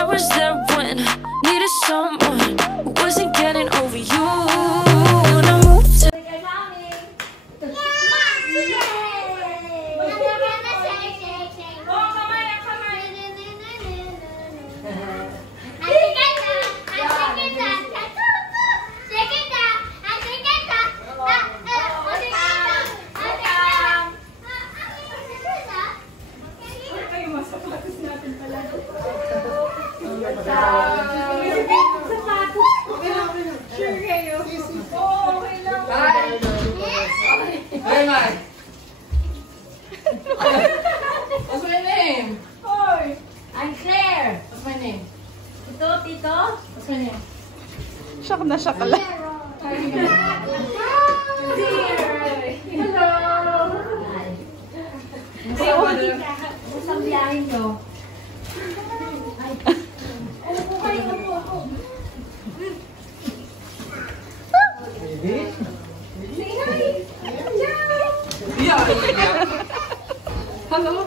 I was there when needed someone who wasn't getting over you. When I moved to What's my name? Hi. I'm Claire. What's my name? Tito? What's my name? Shock na shock ka lang. Isang biyahin nyo. Hello.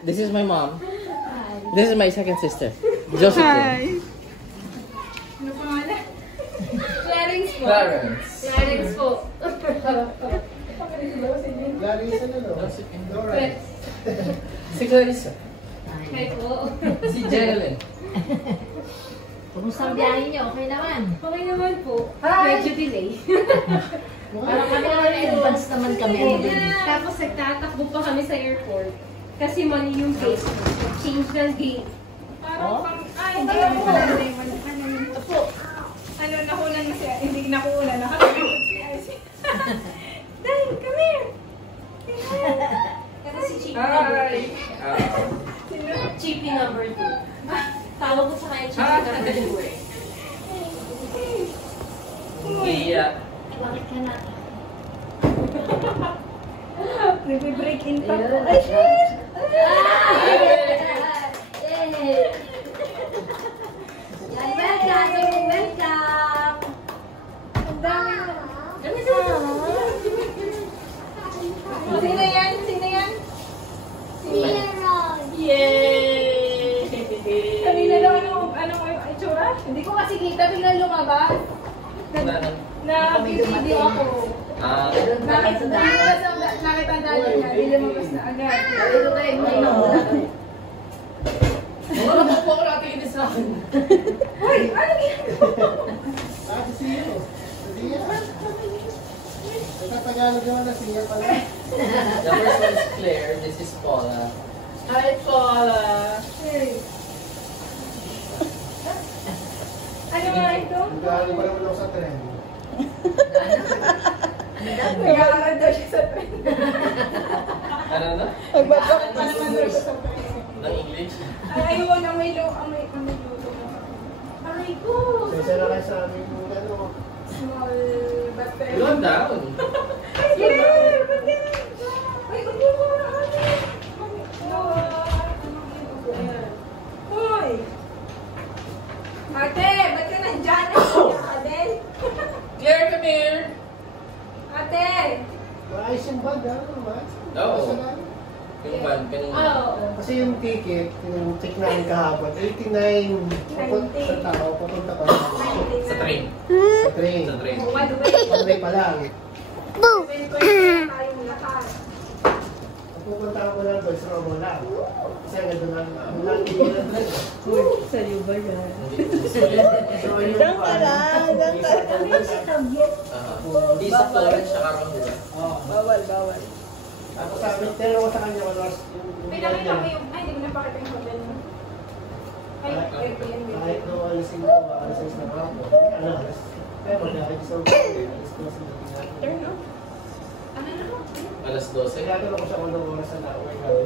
This is my mom. This is my second sister, Josephine. Ano pangalan? Clarence po. Clarence. Clarence po. Clarissa na no? Josephine. Si Clarissa. Hi po. Si Jerilyn. Kumusta ang biyahe niyo? Okay naman? Okay naman po. Hi! Medyo delay. Parang kami naman advance naman kami. Tapos nagtatakbo pa kami sa airport. Kasi mali yung face ko. Change ng gate. Parang ay, hindi ako. Apo. Ano, nakunan na siya. Hindi nakunan. Nakakalimutan siya. Dahil, come here. Kasi si Chippy number Hi! 2. Chippy number 2. Tawag ko sa kanya Chippy number 2 eh. Iya. Bakit ka na? Nag-break in pa. Ay, shit! Welcome! Ang dami na. Dami Sino yan? Sino yan? Yay! Kanina lang ano ko yung itsura? Hindi ko kasi kita. Biglang lumabas. Na-video ako. Nakita dali niya. Hindi lumabas na agad. Wala po po ako natin sa akin. Uy! Ano yan? Si Siya. Siya. Nagtatagalog naman na Siya pala. The first one is Claire. This is Paula. Hi, Paula. Hey. Ano nga ito? Nag-aaral pa naman ako sa tren. Nag-aaral daw siya sa trend. Ano na? Nagbabak pa naman daw siya sa trend. Ng English? Ay, ayun, amoy luto. Aray ko! Sensya na kayo sa aming kung ano. Small but very... Slow down. Ay, Claire! Ba't ganun ka? Ay, upo ko na ate! Hoy! Ate, ba't ka nandyan? Adel? Claire, come here. Ate! Maayos yung bag ha? Maayos. Oo. Basta lang. Yung van, kanina. Oo. Kasi yung ticket, yung check namin kahapon, 89 sa tao, papunta pa Sa train. sa train. Sa train. Sa train pa lang. Tayong lahat. Pupunta ako lang doon sa Robo lang. Kasi ang ganda ng lagi ko lang doon. Sa'yo ba yan? So yung Hindi sa Florence siya karoon, di ba? Bawal. Tapos sabi, tinanong ko sa kanya kung ano Pinakita mo yung... Ay, hindi ko napakita yung hotel mo. Ay, Airbnb. kahit no alisin ko, alisin na ako. Ano, alas. Pero mag-aagis ako. Alis ko sa natin. Turn off. Ano na mo? Alas 12. Tinatanong ko siya kung anong oras na nauwi gabi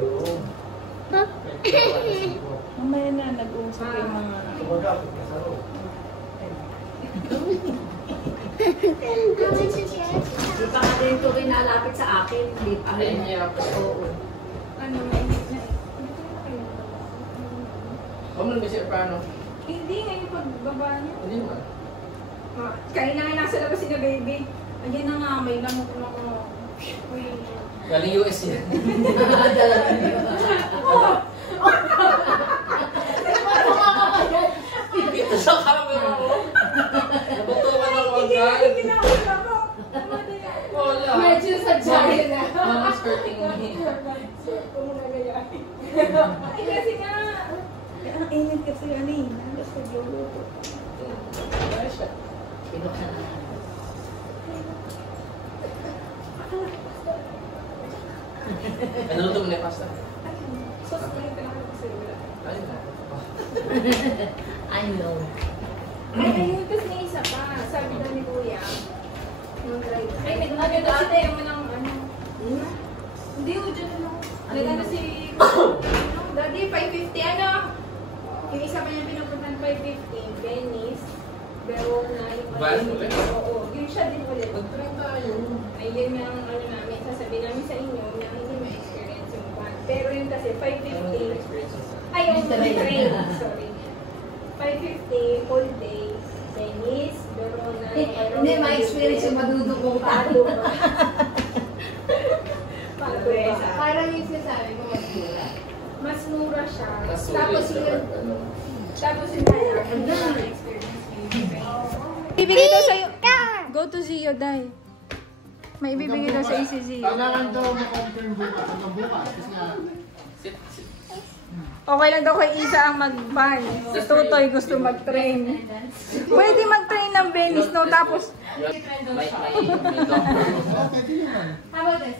ko. Mamaya na, nag-uusap yung mga... Kumagapit ka sa room. Hindi pa ka rin ito kinalapit sa akin. Hindi pa Ayun niya. Oo. Ano, mainit na. Huwag mo na siya paano? Hindi, ngayon pagbaba niya. Hindi naman. Kanina nga nasa labas si na baby. Ayun na nga, may lamok na ako. Uy. Galing US yan. Ito sa camera mo. Nabutukan ako agad. Wala. Medyo sa jacket na. Mama's hurting me. Ay, kasi nga. Ang init kasi ano eh. Tapos nagluluto. Wala siya. Ano luto mo na yung pasta? Sauce ko yung pinakalit kasi wala. Ayun na. I know. Ay, ayun, kasi may isa pa. Sabi daw ni Kuya. Ay, nag-ano si Teo mo ng ano. Hindi, o dyan ano. Nag-ano si... Daddy, 550 ano? Yung isa pa niya pinupuntan 550. Venice. Verona. Yung Van ulit? Oo, yun siya din ulit. Mag-try tayo. Ay, yun yung ano namin. Sasabihin namin sa inyo na hindi ma-experience yung van. Pero yun kasi 550. Ay, yung train. Sorry. 550, whole day. Venice, Verona, Hindi, ma-experience yung madudukong Pado. Pado. Parang yung sinasabi ko, mas mura. Mas mura siya. Mas Tapos sulit. yun, tapos yun na lang. Hindi na ma-experience yung Ibibigay daw sa'yo. Go to Zio, Day. May ibibigay daw sa'yo si Zio. Kailangan daw ma-confirm bukas. Hanggang bukas. Kasi nga, Sit. Okay lang daw kay Isa ang mag-ban. Si Tutoy gusto mag-train. Pwede mag-train ng Venice, no? Tapos, May doctor. okay, di naman. How about this?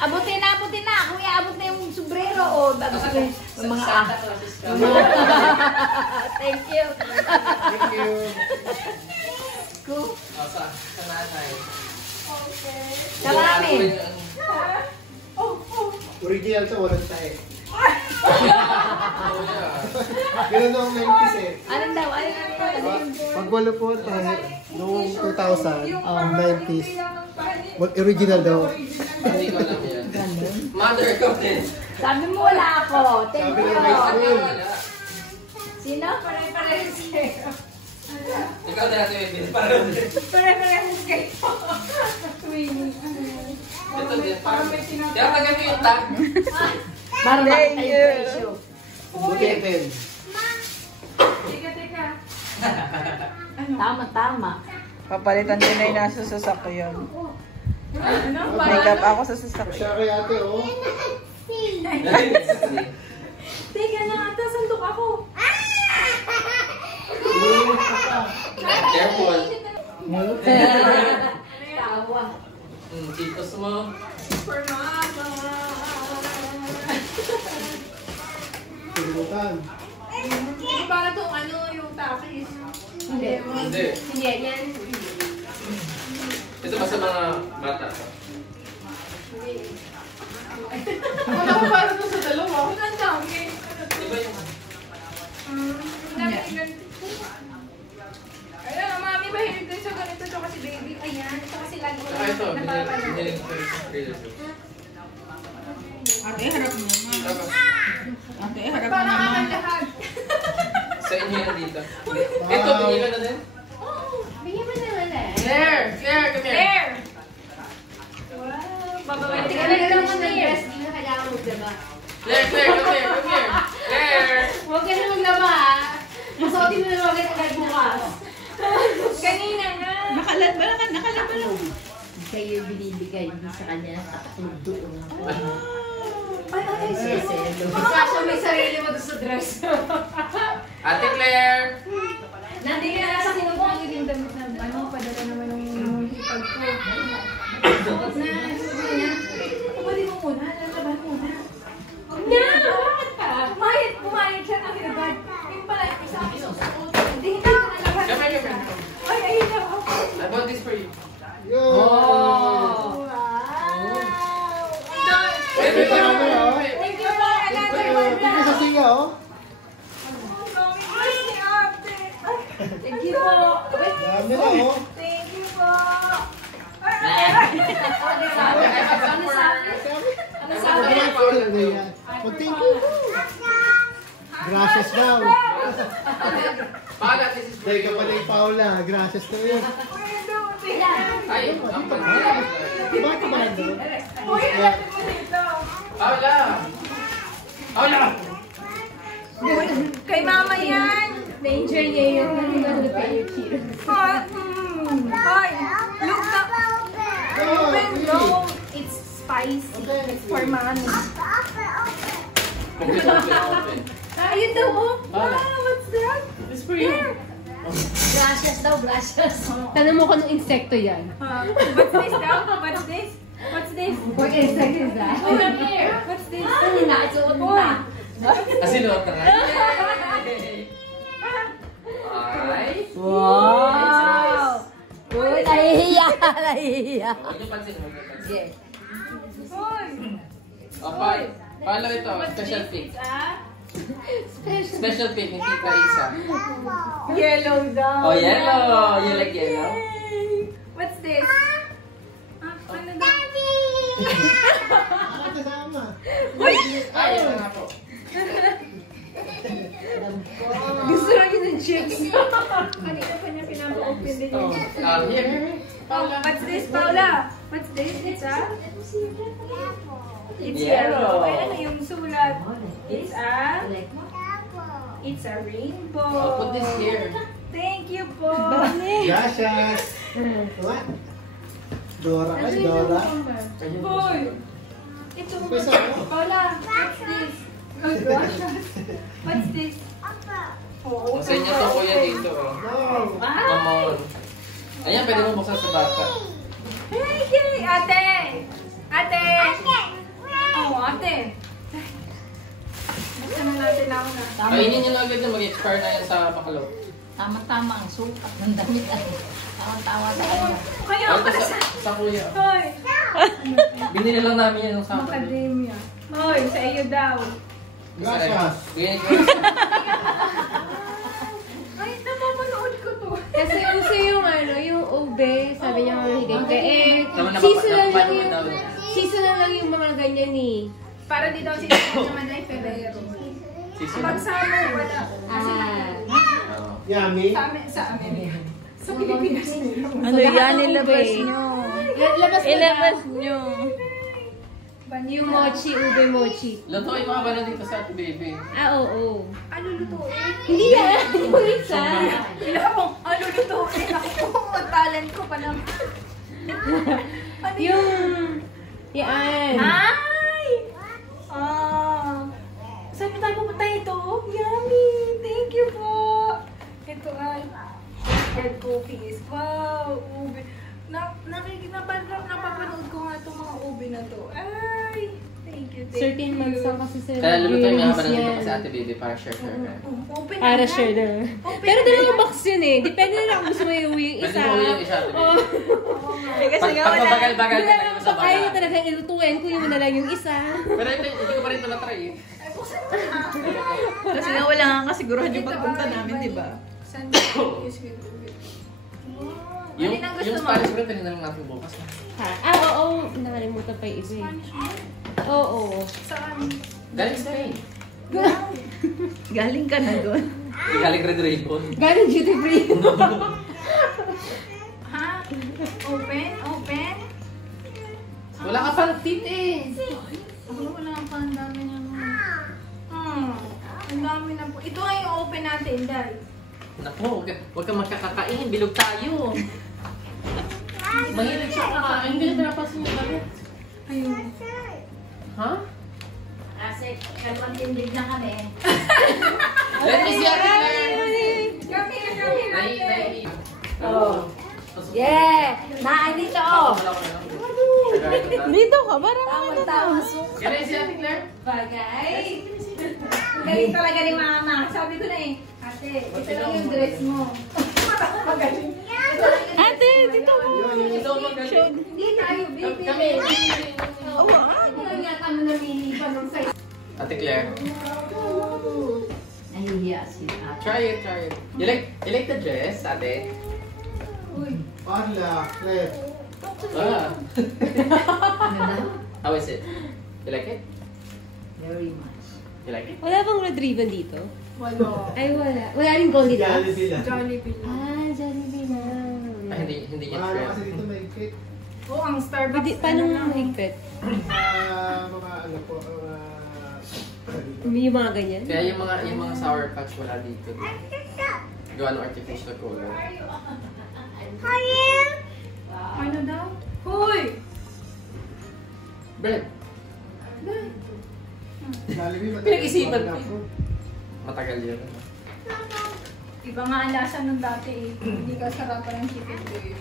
Abutin na, abutin na. Kuya, abot na yung sombrero. O, tapos yung mga Thank you. Thank you. Cool. Sa nanay. Karami. Original to, walang tae. Ganun ang 90s eh. Anong daw? Pag walo po tayo, noong 2000, 90s, original daw. Hindi ko alam yan. Mother ko din. Sabi mo wala ako. Thank Sabi you. ng high school. Sino? Pare-parehas kayo. Ikaw na natin yung parang Pare-parehas kayo. Twinning. ito din. Kaya tagal ko yung tag. Para makita yung presyo. Butetin. Teka. Tama, tama. papalitan din na yung nasa sasakyan. Ano? Makeup ako sa sasakyan. Siya kay ate, oh. Teka na ata, sandok ako. Careful. Tawa. Titos mo. For mama. Tulutan. Para itong ano, yung takis. Hindi. Hindi. Hindi, yan. Ito ba sa mga bata? Wala ko para ito sa dalawa. Ang dami. Iba yung... Ayan, mami, mahilig din sa ganito. Ito kasi baby. Ayan, ito kasi lagi ko Saka ito, napapanood. hiniling ko yung relationship. Ate, harap mo naman. Tapos, Ate, harap mo Parang naman. akan lahat. sa inyo yan dito. Ito, binigyan na din. Bigyan mo naman eh. Claire! Claire, come here! There! Wow, babawin. Tingnan mo naman ng dress. Hindi na kailangan maglaba. Claire, Claire, come here, come here! Claire! Huwag ka na maglaba ha. Masuotin mo na naman agad bukas. Kanina nga. Nakalat ba? Nakalat ba lang? Kayo binibigay sa kanya sa doon. Ay, Yes, Sasha, may sarili mo doon sa dress. Ate Claire! Nandito na sa kinukuha ko yung damit na Ano, padala naman yung hipag ko. Huwag na. Pwede mo muna, lalaban muna. No! Bakit pa? Kumayat siya ng hinabad. Yung pala, isa ang isusuot. Hindi ko nalaban. Come here, come here. Ay, ayun na. I bought this for you. Yo! Oh! Thank you, oh. Thank you for another one. Thank you sa singa, oh. Thank you po. Dami na, oh. Thank you po. Ano sabi? Ano yan? Mag-thank you. Gracias daw. Paula, this is for Dahil ka you. pala yung Paula. Gracias daw yun. Ay, ang pag Bakit ba nandun? Paula! Paula! Kay mama yan. Na-enjoy niya yung pedicure. Hoy, look na. Open though. It's spicy. It's for mommy. Ayun daw, oh. Wow, what's that? This for you. Gracias daw, gracias. Tanong mo kung anong insekto yan. What's this daw? What's this? What's this? What insect is that? Oh, here. What's this? Ano na, isuot mo na. Asinuot na nga. Ay. Wow! Uy, nahihiya, nahihiya. Huwag niyo pansin, huwag niyo pansin. Yes. Hoy! Paano ito? Special pick. Special pick ni Tita Isa. Yellow daw. Oh, yellow! You like yellow? Yay! What's this? Ano daw? Bakit kasama? Ay, isa nga po. Gusto lang yun ng chips. Kanina pa niya pinapa-open din Oh, yun. here. What's this, Paula? What's this? It's a? It's Yellow. yellow. Ay, ano yung sulat? It's a? It's a rainbow. I'll put this here. Thank you po. Gracias. What? Dora ka, si Dora. Hoy! Ito. Pesa ako. Paula, what's this? Oh, gracious. What's this? Oh, Sa inyo to, kuya, dito. Oh. No. Come on. Ayan, pwede mo buksan sa bata. Hey, hey, ate! Ate! Oh, ate. Buksan na natin ako na. Kainin nyo na agad yung mag-expire na yan sa pakalaw. Tama-tama ang sukat ng damit. Tama-tama sa kanya. Kaya Ay, ako ito na sa kuya. Hoy! Binili lang namin yan ng sa akin. Macadamia. Hoy, sa iyo daw. Gracias. Bigyan ko. Ay, napapanood ko to. Kasi uso yung ano, yung ube, sabi niya mamahigay ka. Eh, Tama na, seasonal lang napanood yung, daw niya. seasonal lang yung mga ganyan eh. Para di daw sila sa Manday Ferrero. Pag summer, wala. Kasi Oo. Yummy. sa amin. Sa Pilipinas. Ano yan, nilabas nyo. Labas mo Ilabas na. nyo. Yung mochi, ube mochi. Lutuin mo ka ba na dito sa ate baby? Ah, oo. Ano lutuin? Hindi yan. Yung isa. Kailangan akong ano lutuin. Ako, talent ko pa naman. Ano Yung, yan. Ay! Ah! Saan tayo pupunta ito? Yummy! Thank you po! Ito ay bread cookies. Wow! Ube. Napapanood ko nga itong mga ube na to. Ay! Thank you, thank Certain you. months lang kasi sir. Kaya lulutuin mo ka ba na dito yan. kasi ate baby para share-share ka. Open na Para yan. sure na. Open Pero na dalawang yan. box yun eh. Depende na lang kung gusto mo yung yung Pwede isa. mo yung isa ate baby. Kasi nga wala. Pagpabagal-bagal ka na yung sa Kung ayaw mo baga. talaga ilutuin, kunin mo na lang yung isa. Pero hindi ko pa rin ito na-try eh. Kasi nga wala nga kasigurahan yung pagpunta namin, di ba? Sunday cookies with ube. Yung, Alin ang gusto yung mo? Spanish bread, pwede na lang natin bukas. Ha? Ah, oo. Nakalimutan pa yung isa eh. Oo. Saan? Galing Spain. Galing ka na doon. Galing Red Ribbon. Galing duty free. Ha? Open? Open? Wala ka pang tip eh. Wala pa, ang dami niya. Ang dami na po. Ito ay yung open natin, Dad. Naku, huwag kang magkakakain. Bilog tayo. Mahilig siya kakain. Hindi na pinapasin yung galit. Ayun. Ha? Kasi kalmang tindig na kami. Let me see ate Claire. Kami na kami Nai. natin. Oh. Yeah! Dito oh! Dito ka, Tama-tama. Can I see ate Claire? Bagay. Galing talaga ni Mama. Sabi ko na eh, ate, ito lang yung dress mo. Magaling. Ate, dito mo! Ito magaling. Hindi tayo, baby. Kami. Hindi lang yata mo namili pa nung size. Ate Claire. Nahihiya si ate. Try it, try it. You like the dress, ate? Uy. Paula, Claire. Ah. Ano daw? How is it? You like it? Very much. You like it? Wala bang red ribbon dito? Wala. Ay, wala. Wala rin Goldilocks? Jollibee lang. Jollibee lang. Ah, Jollibee na. Ah, hindi niya Mahal kasi trend. dito may cake. Oo, ang Starbucks. Pwede, paano ano lang. mahigpit? Mga ano po, Yung mga ganyan? Kaya yung mga Sour Patch wala dito. Gawa ng artificial color. Ano daw? Hoy! Bread. Jollibee, Pinag-isipan ko. Matagal yun. Iba nga ang lasa nung dati eh. Hindi ka sarapan ng chicken joy.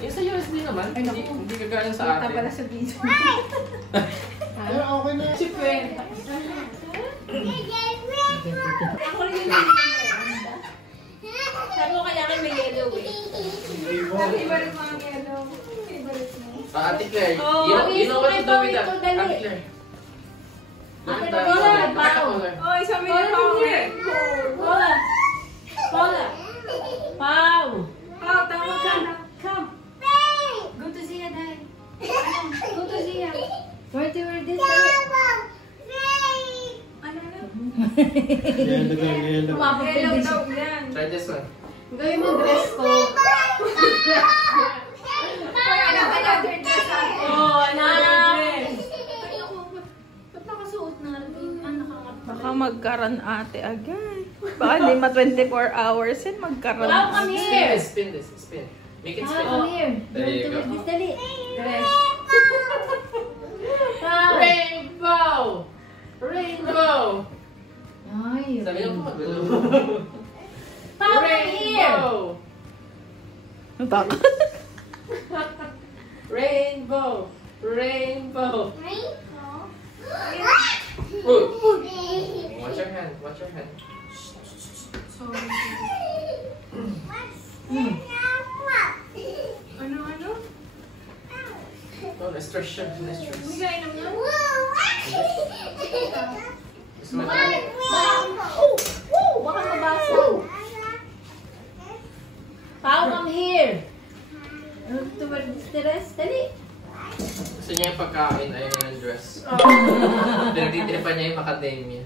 Yung sa US din naman, Ay, hindi, naku. hindi kagaya sa Kita pala atin. sa video. Pero okay na. Chicken. Ako rin yung sabi ko kailangan may yellow eh. Favorite mga yellow. Favorite mo. Ate Claire, Oh, you know what to do with that? ito, dali. Ate Claire. Look at Ate, the Lola, color. Look at the pao. color. Oh, isang Paula, minute pa here. Paula. Paula. Pau. Oh, tama ka na. Come. Go to Zia, Dai. Go to Zia. Where this? Ano na? Yellow girl, yellow. Yellow daw yan. Try this one. Gawin mo dress ko. Ano ba yung dress ako? Oh, anak. Ba't nakasuot na rin? Nakakat. Baka magkaroon ate agad. Baka hindi ma 24 hours yan magkaroon. Wow, come here. Spin this, spin. Make it spin. Come here. There you go. This, dali. Dress. Pau. Rainbow! Rainbow! Ay, Sabi niyo po magulo. Pau, come here. Natakot. Rainbow! Rainbow! Ooh. Watch your hand, watch your hand. Ano? Oh, na-stress siya, na-stress. Hindi ka inom na? Gusto mo tayo? Baka mabasa. Pau, come here. Ano to wear this dress? Dali. Gusto niya yung pagkain, ayaw niya ng dress. Pinagtitiripan niya yung macadamia.